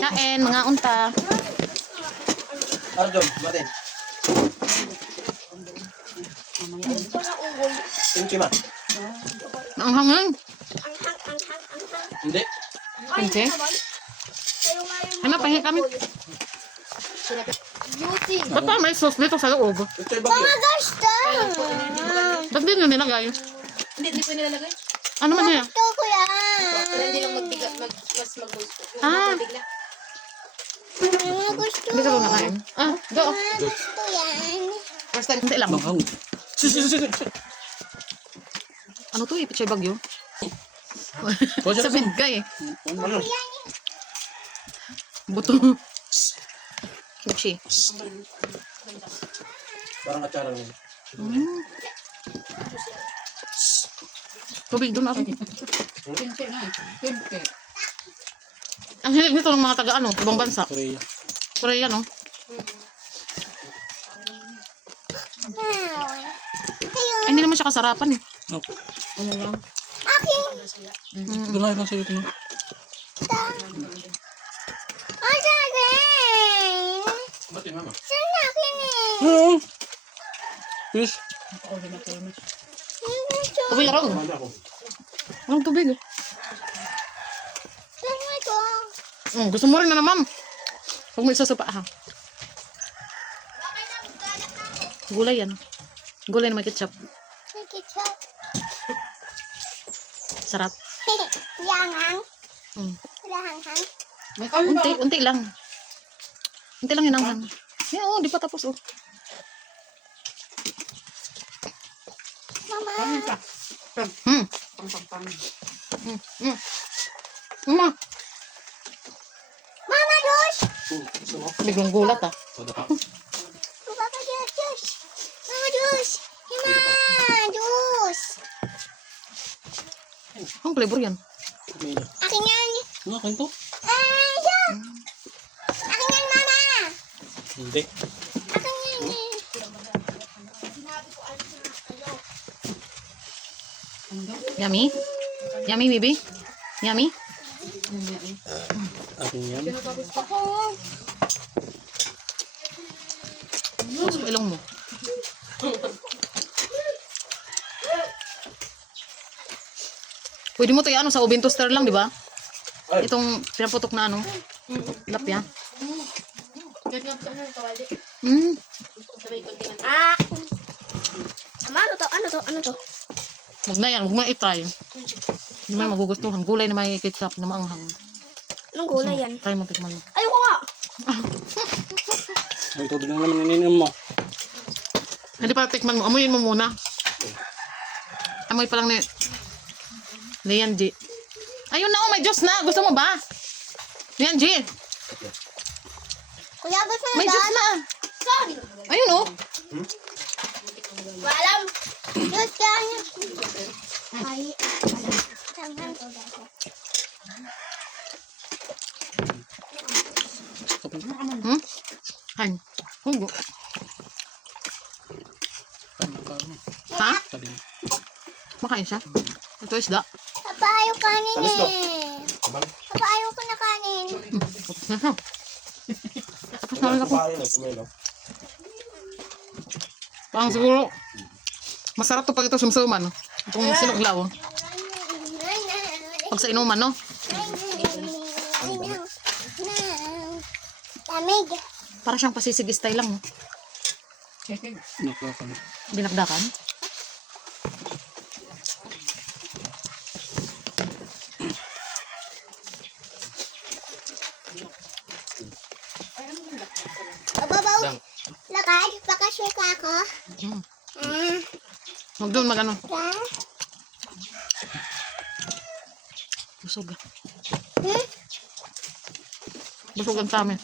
Kain, mga unta. Arjun, batin. Pinky man. Ang hangin. Hindi. Pinche. Ano, pahingi kami. Ba't pa may sauce dito sa loob? Ito yung bagyo. Ba't din yun nilagay? Hindi po nilalagay. Ano man niya? Gusto ko yan. Para hindi lang magbigat, mas mag-gusto. Ah. Bigla. Gusto Hindi ka ba nakain? Ah, go. Gusto yan. First time, hindi lang. Manghang. Ano to eh? Pichay bagyo? Kosya Sa bigay eh. Ano? Buto. Kimchi. Parang atsara lang. Tubig doon ako. Siyempre na. Siyempre. Ang hilig nito ng mga taga ano, ibang bansa. Korea. Korea no? Ay, hindi naman siya kasarapan eh. Ano lang? Akin. Ito na sa'yo ito na. Ang akin. Batin mama. Saan akin eh? Fish. Tubig lang ako. Manda ako. Anong tubig eh? Saan ito? Gusto mo rin na naman. Huwag mo isasupa ha. Gulay yan. Gulay na may ketchup. May ketchup. Sarap. Yangang. Mm. Lahanghang. May kayo ba? Unti lang. Unti lang hinanghang. Yeah, oh, di pa tapos oh. Mama. Kanin ka. Hmm. Pang. Mama, Mama, Diyos. Gusto mo? biglang gulat ah. Pada pa. Papa, Diyos. Mama, Diyos. Mama, Diyos. Ang flavor yan. Akin yan. Ano, kanto? Yan. Akin yan, Mama. Hindi. Akin yan eh. Yummy? Yummy, baby? Yummy? Akin yan. Ako. Pasok ilong mo. Pwede mo ito ano sa oven toaster lang, di ba? Ay. Itong pinaputok na ano. Lapya. Ganyan ka na kawali. Mm. Sabay konti na. Ah. Ama, ano to? Ano to? Ano to? Huwag na yan. Huwag mo i-try. Hindi mo magugustuhan. Gulay na may ketchup na maanghang. Anong gulay yan? Try mo, tikman mo. Ayoko nga. May tubig lang naman ininom mo. Hindi pa tikman mo. Amuyin mo muna. Amoy pa lang ni Lian G. Ayun na, oh, may juice na. Gusto mo ba? Lian G. Kuya, gusto mo May ba? juice na. Saan? Ayun, oh. Walang. Diyos yan. Ay. Tangan. Hmm? Hay. Hugo. Ha? Makain siya? Ito isda. Papa, ayaw kanin Tamis to. eh. Abang. Papa, ayaw ko na kanin. Tapos na siya. Tapos na rin ako. Tumayo. Parang siguro, masarap to pag ito sumsuman. Itong sinuglaw. Pag sa inuman, no? Lamig. Para siyang pasisig style lang, no? Nakakalit. Dinakdakan. Babaw. Lakad. Bakasyon ka ako. Hmm. Ah. Huwag doon mag-ano. Ah. Busog. Hmm? Busog ang tami.